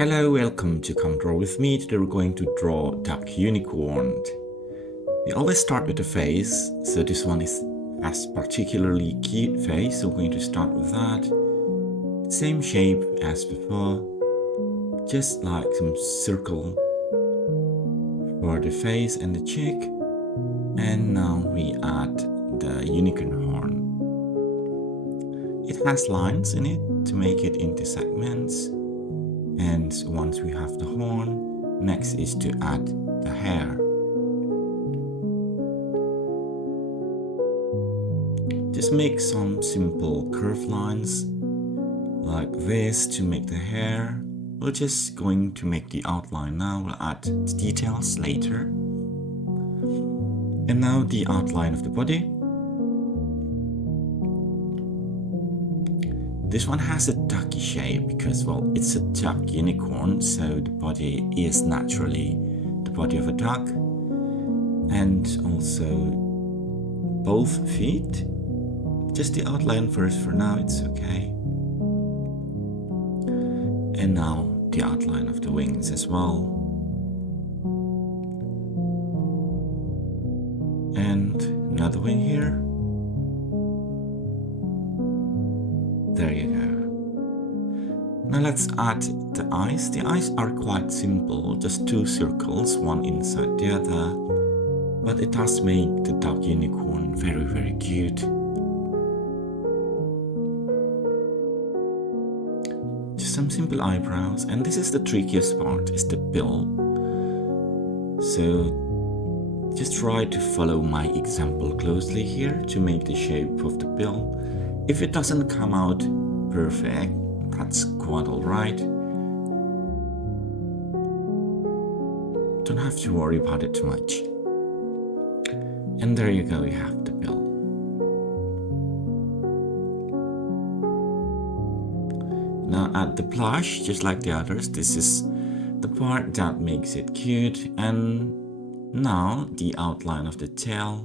Hello, welcome to Come Draw With Me. Today we're going to draw duck unicorn. We always start with the face, so this one has particularly cute face, so we're going to start with that. Same shape as before, just like some circle for the face and the cheek. And now we add the unicorn horn. It has lines in it to make it into segments. And once we have the horn, next is to add the hair. Just make some simple curved lines like this to make the hair. We're just going to make the outline now. We'll add the details later. And now the outline of the body. This one has a ducky shape because, well, it's a duck unicorn, so the body is naturally the body of a duck. And also both feet. Just the outline first for now, it's okay. And now the outline of the wings as well. And another wing here. There you go. Now let's add the eyes. The eyes are quite simple, just two circles, one inside the other. But it does make the duck unicorn very, very cute. Just some simple eyebrows. And this is the trickiest part, is the bill. So just try to follow my example closely here to make the shape of the bill. If it doesn't come out perfect, that's quite alright. Don't have to worry about it too much. And there you go, you have the bill. Now add the blush, just like the others. This is the part that makes it cute. And now the outline of the tail.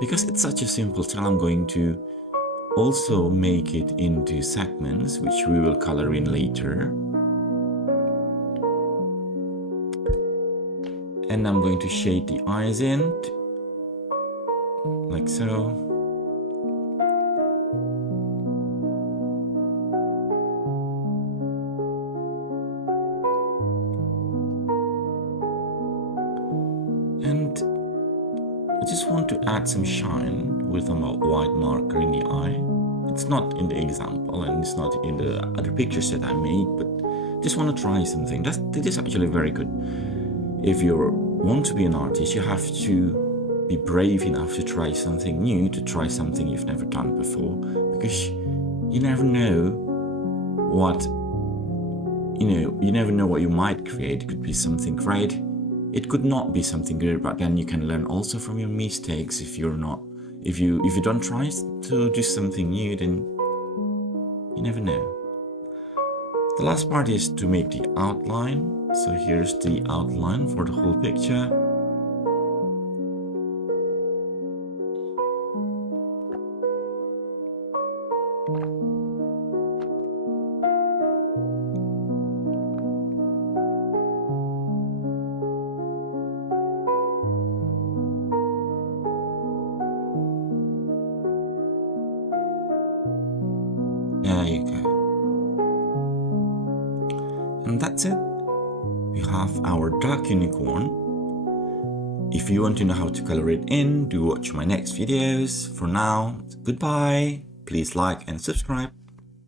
Because it's such a simple tail, I'm going to also make it into segments, which we will color in later. And I'm going to shade the eyes in, like so. And I just want to add some shine with a white marker in the eye. It's not in the example and it's not in the other pictures that I made, but just want to try something. That is actually very good. If you want to be an artist, you have to be brave enough to try something new, to try something you've never done before, because you never know what, you never know what you might create. It could be something great. It could not be something good, but then you can learn also from your mistakes. If you don't try to do something new, then you never know. The last part is to make the outline. So here's the outline for the whole picture. There you go. And that's it. We have our duck unicorn. If you want to know how to color it in, do watch my next videos. For now, goodbye. Please like and subscribe.